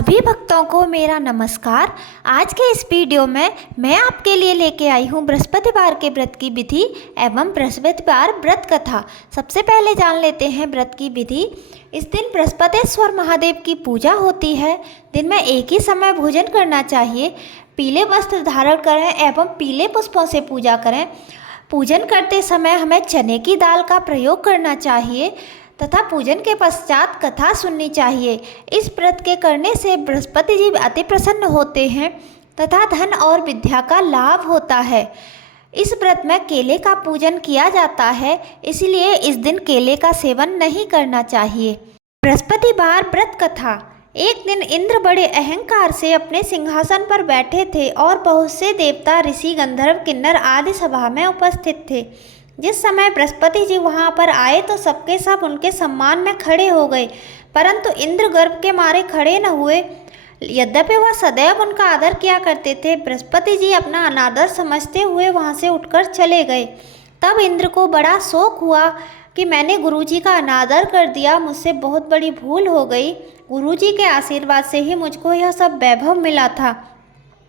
सभी भक्तों को मेरा नमस्कार। आज के इस वीडियो में मैं आपके लिए लेके आई हूँ बृहस्पतिवार के व्रत की विधि एवं बृहस्पतिवार व्रत कथा। सबसे पहले जान लेते हैं व्रत की विधि। इस दिन बृहस्पतिश्वर महादेव की पूजा होती है। दिन में एक ही समय भोजन करना चाहिए। पीले वस्त्र धारण करें एवं पीले पुष्पों से पूजा करें। पूजन करते समय हमें चने की दाल का प्रयोग करना चाहिए तथा पूजन के पश्चात कथा सुननी चाहिए। इस व्रत के करने से बृहस्पति जी अति प्रसन्न होते हैं तथा धन और विद्या का लाभ होता है। इस व्रत में केले का पूजन किया जाता है, इसलिए इस दिन केले का सेवन नहीं करना चाहिए। बृहस्पतिवार व्रत कथा। एक दिन इंद्र बड़े अहंकार से अपने सिंहासन पर बैठे थे और बहुत से देवता, ऋषि, गंधर्व, किन्नर आदि सभा में उपस्थित थे। जिस समय बृहस्पति जी वहां पर आए तो सबके सब उनके सम्मान में खड़े हो गए, परंतु इंद्र गर्व के मारे खड़े न हुए। यद्यपि वह सदैव उनका आदर किया करते थे, बृहस्पति जी अपना अनादर समझते हुए वहां से उठकर चले गए। तब इंद्र को बड़ा शोक हुआ कि मैंने गुरुजी का अनादर कर दिया, मुझसे बहुत बड़ी भूल हो गई। गुरुजी के आशीर्वाद से ही मुझको यह सब वैभव मिला था।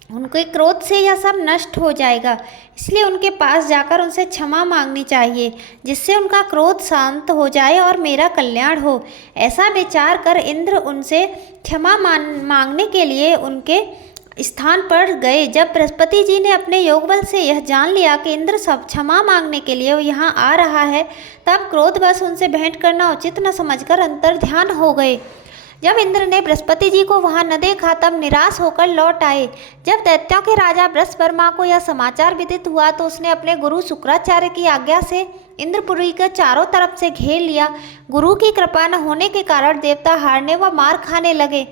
उनके क्रोध से यह सब नष्ट हो जाएगा, इसलिए उनके पास जाकर उनसे क्षमा मांगनी चाहिए, जिससे उनका क्रोध शांत हो जाए और मेरा कल्याण हो। ऐसा विचार कर इंद्र उनसे क्षमा मांगने के लिए उनके स्थान पर गए। जब बृहस्पति जी ने अपने योग बल से यह जान लिया कि इंद्र सब क्षमा मांगने के लिए यहाँ आ रहा है, तब क्रोधवश उनसे भेंट करना उचित न समझकर अंतर ध्यान हो गए। जब इंद्र ने बृहस्पति जी को वहां न देखा तब निराश होकर लौट आए। जब दैत्यों के राजा बृहस्पति को यह समाचार विदित हुआ तो उसने अपने गुरु शुक्राचार्य की आज्ञा से इंद्रपुरी के चारों तरफ से घेर लिया। गुरु की कृपा न होने के कारण देवता हारने व मार खाने लगे।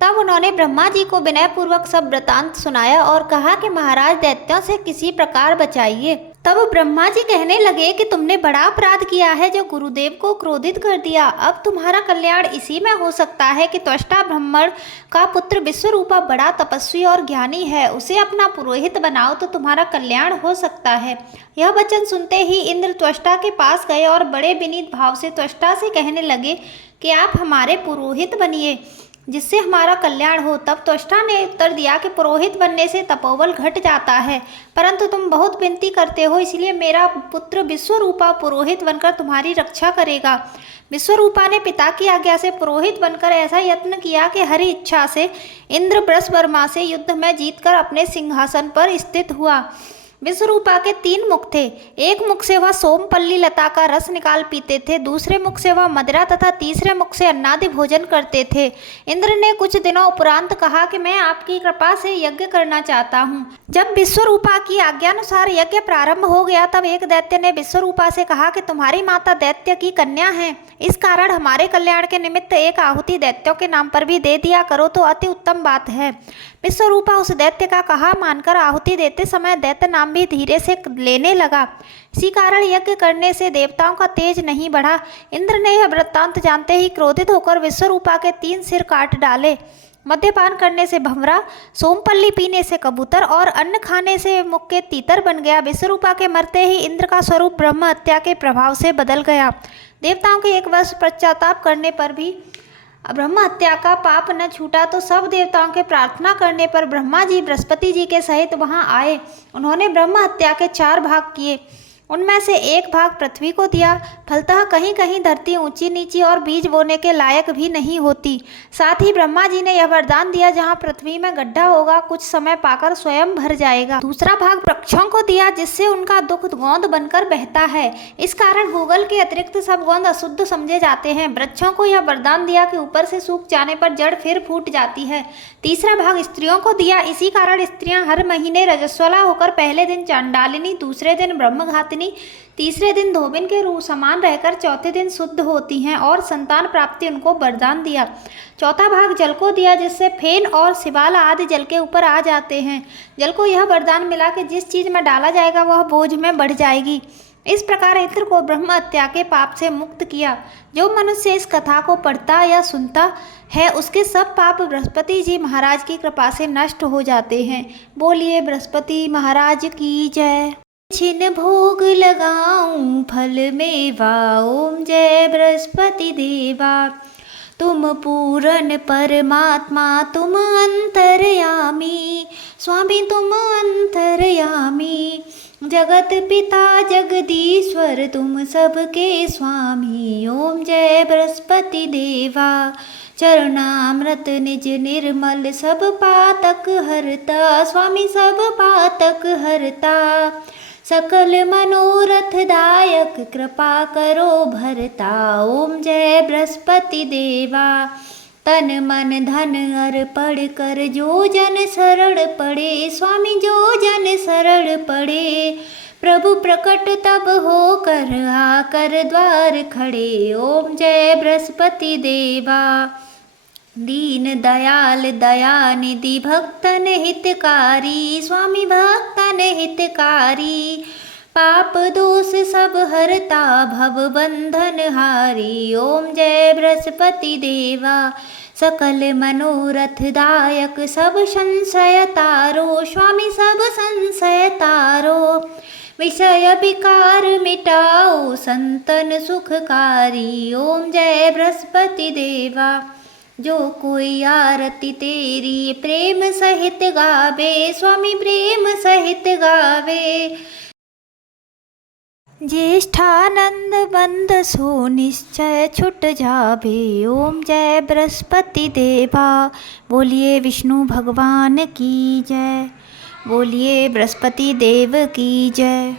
तब उन्होंने ब्रह्मा जी को विनयपूर्वक सब वृतांत सुनाया और कहा कि महाराज, दैत्यों से किसी प्रकार बचाइए। तब ब्रह्मा जी कहने लगे कि तुमने बड़ा अपराध किया है जो गुरुदेव को क्रोधित कर दिया। अब तुम्हारा कल्याण इसी में हो सकता है कि त्वष्टा ब्रह्मण का पुत्र विश्वरूपा बड़ा तपस्वी और ज्ञानी है, उसे अपना पुरोहित बनाओ तो तुम्हारा कल्याण हो सकता है। यह वचन सुनते ही इंद्र त्वष्टा के पास गए और बड़े विनीत भाव से त्वष्टा से कहने लगे कि आप हमारे पुरोहित बनिए, जिससे हमारा कल्याण हो। तब त्वष्टा ने उत्तर दिया कि पुरोहित बनने से तपोबल घट जाता है, परंतु तुम बहुत विनती करते हो, इसलिए मेरा पुत्र विश्वरूपा पुरोहित बनकर तुम्हारी रक्षा करेगा। विश्वरूपा ने पिता की आज्ञा से पुरोहित बनकर ऐसा यत्न किया कि हरि इच्छा से इंद्र बृहस्पति से युद्ध में जीतकर अपने सिंहासन पर स्थित हुआ। विश्वरूपा के 3 मुख थे। एक मुख से वह सोमपल्ली लता का रस निकाल पीते थे, दूसरे मुख से वह मदिरा तथा तीसरे मुख से अन्नादि भोजन करते थे। इंद्र ने कुछ दिनों उपरांत कहा कि मैं आपकी कृपा से यज्ञ करना चाहता हूँ। जब विश्वरूपा की आज्ञानुसार यज्ञ प्रारंभ हो गया तब एक दैत्य ने विश्वरूपा से कहा कि तुम्हारी माता दैत्य की कन्या है, इस कारण हमारे कल्याण के निमित्त एक आहुति दैत्यों के नाम पर भी दे दिया करो तो अति उत्तम बात है। विश्वरूपा उस दैत्य का कहा मानकर आहुति देते समय दैत्य नाम भी धीरे से लेने लगा। इसी कारण यज्ञ करने से देवताओं का तेज नहीं बढ़ा। इंद्र ने यह वृत्तांत जानते ही क्रोधित होकर विश्वरूपा के 3 सिर काट डाले। मद्यपान करने से भंवरा, सोमपल्ली पीने से कबूतर और अन्न खाने से मुख के तीतर बन गया। विश्वरूपा के मरते ही इंद्र का स्वरूप ब्रह्म हत्या के प्रभाव से बदल गया। देवताओं के 1 वर्ष पश्चाताप करने पर भी ब्रह्म हत्या का पाप न छूटा तो सब देवताओं के प्रार्थना करने पर ब्रह्मा जी बृहस्पति जी के सहित वहां आए। उन्होंने ब्रह्म हत्या के 4 भाग किए। उनमें से 1 भाग पृथ्वी को दिया। फलतः कहीं कहीं धरती ऊंची नीची और बीज बोने के लायक भी नहीं होती। साथ ही ब्रह्मा जी ने यह वरदान दिया, जहां पृथ्वी में गड्ढा होगा कुछ समय पाकर स्वयं भर जाएगा। दूसरा भाग वृक्षों को दिया, जिससे उनका दुख गोंद बनकर बहता है। इस कारण गूगल के अतिरिक्त सब गोंद अशुद्ध समझे जाते हैं। वृक्षों को यह वरदान दिया कि ऊपर से सूख जाने पर जड़ फिर फूट जाती है। तीसरा भाग स्त्रियों को दिया। इसी कारण स्त्रियां हर महीने रजस्वला होकर पहले दिन चांडालिनी, दूसरे दिन ब्रह्मघातिनी, तीसरे दिन धोबिन के रूप समान रहकर चौथे दिन शुद्ध होती हैं और संतान प्राप्ति उनको वरदान दिया। चौथा भाग जल को दिया, जिससे फेन और शिवाला आदि जल के ऊपर आ जाते हैं। जल को यह वरदान मिला कि जिस चीज में डाला जाएगा वह बोझ में बढ़ जाएगी। इस प्रकार इंद्र को ब्रह्म हत्या के पाप से मुक्त किया। जो मनुष्य इस कथा को पढ़ता या सुनता है उसके सब पाप बृहस्पति जी महाराज की कृपा से नष्ट हो जाते हैं। बोलिए बृहस्पति महाराज की जय। छिन भोग लगाऊं फल मेवा, ओम जय बृहस्पति देवा। तुम पूर्ण परमात्मा तुम अंतर्यामी, स्वामी तुम अंतर्यामी। जगत पिता जगदीश्वर तुम सबके स्वामी, ओम जय बृहस्पति देवा। चरणामृत निज निर्मल सब पातक हरता, स्वामी सब पातक हरता। सकल मनोरथ दायक कृपा करो भरता, ओम जय बृहस्पति देवा। तन मन धन अर्पण कर जो जन शरण पड़े, स्वामी जो जन शरण पड़े। प्रभु प्रकट तब होकर आकर द्वार खड़े, ओम जय बृहस्पति देवा। दीन दयाल दयानिधि भक्तन हितकारी, स्वामी भक्तन हितकारी। पाप दोष सब हरता भव बंधन हारी, ओम जय बृहस्पति देवा। सकल मनोरथ दायक सब संशय तारो, स्वामी सब संशय तारो। विषय विकार मिटाओ संतन सुखकारी, ओम जय बृहस्पति देवा। जो कोई आरती तेरी प्रेम सहित गावे, स्वामी प्रेम सहित गावे। ज्येष्ठानंद बंद सो निश्चय छुट जावे, ओम जय बृहस्पति देवा। बोलिए विष्णु भगवान की जय, बोलिए बृहस्पति देव की जय।